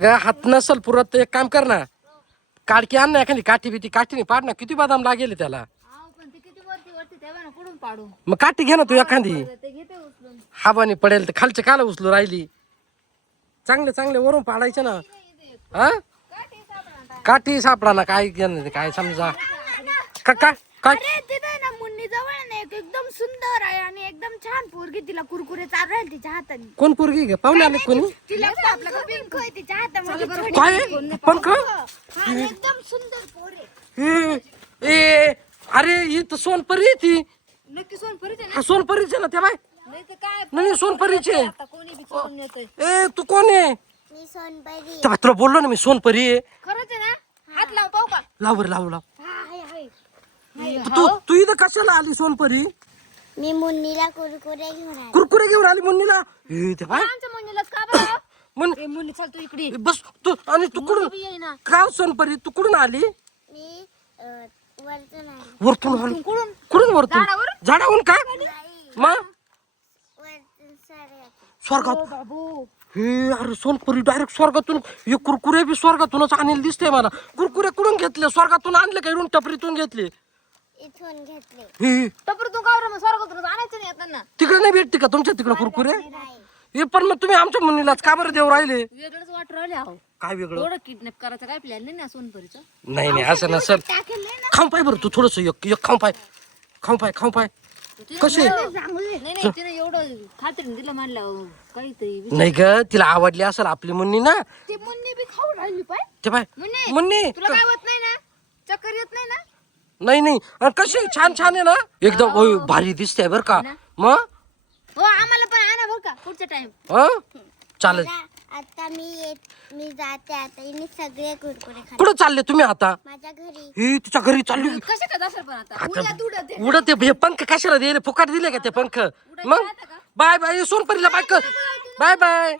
हात नसल पुरत एक काम कर ना, काडकी आण ना एखादी काठी बिठी, काठीने पाड ना, किती बदाम लागेल त्याला. मग काठी घे ना तू एखादी. हवानी पडेल तर खालचे काला उचलू राहिली. चांगले चांगले वरून पाडायचे ना. हा काठी सापडा ना, काय काय समजा का काय काय ना मुन्नी जवळ ना एकदम सुंदर आहे आणि एकदम छान पोरगी, तिला कुरकुरे चालू राहील तिच्या हाताने. कोण पोरगी ग? पाहुणे आले कोणी? तिला आपला पिंक आहे तिच्या हातामध्ये. काय पंख? एकदम सुंदर पोर आहे. ए अरे ही तर सोनपरी आहे ती. नक्की सोनपरीच आहे हा सोनपरीच आहे ना त्या बाय. नाही तर काय नाही सोनपरीचे. आता कोणी बी चोरून नेतोय. ए तू कोण आहे? मी सोनपरी. त्या तुला बोललो ना मी सोनपरी आहे. खरंच आहे ना? हात लाव पाहू का? लाव बरं लाव लाव. हा आहे. तू तू इथं कशाला आली सोनपरी? मी मुन्नीला कुरकुरे घेऊन आले. कुरकुरे घेऊन आली मुन्नीला. ए ते बाय आमच्या मुन्नीलाच का बरं? म्हण ए मुन्नी चल तू इकडे. बस तू आणि तू कुठून ये ना. काय सोनपरी तू कुठून आली? मी वरतून आले. वरतून आली. कुठून? कुठून वरतून? झाडावरून? झाडावरून काय मग वरतून सारे. स्वर्गात? बाबू हे अरे सोनपुरी डायरेक्ट स्वर्गातून. हे कुरकुरे बी स्वर्गातूनच आणले दिसते मला. कुरकुरे कुठून घेतले? स्वर्गातून आणले का? इकडून टपरीतून घेतले? इथून घेतले. हे टपरीतून का बरं स्वर्गातून आणायचं नाही येताना? तिकडे नाही भेटते का तुमच्या तिकडे कुरकुरे? हे पण मग तुम्ही आमच्या मुन्नीलाच का बरं देऊ राहिले? वेगळंच वाटू राहिले आहो. काय वेगळं? थोडं किडनॅप करायचं काय प्लॅन नाही ना सोनपरीचं? नाही नाही असं नसल. खाऊन पाय बरं तू थोडस एक एक खाऊन पाय. खाऊन पाय खाऊन पाय. कसे? नाही नाही तिने एवढं खात्रीने दिलं म्हणलं काहीतरी. नाही ग तिला आवडली असेल आपली मुन्नी ना. ते मुन्नी बी खाऊ राहिली पाय. ते पाय मुन्नी मुन्नी. तुला काय होत नाही ना? चक्कर येत नाही ना? नाही नाही आणि कशी छान छान आहे ना एकदम. ओय, भारी दिसते बर का मग. हो आम्हाला पण आणा बरं का पुढच्या टाइम. चालेल. आता मी जाते आता. मी सगळे कुरकुरे खाते कुठं चालले तुम्ही आता? माझ्या घरी. हे तिच्या घरी चालली. कशा का जासाल पण आता? उडत उडत आहे. उडत हे पंख कशाला दिले? फुकाट दिले का ते पंख? मग बाय बाय सोनपरीला बाय कर. Bye bye.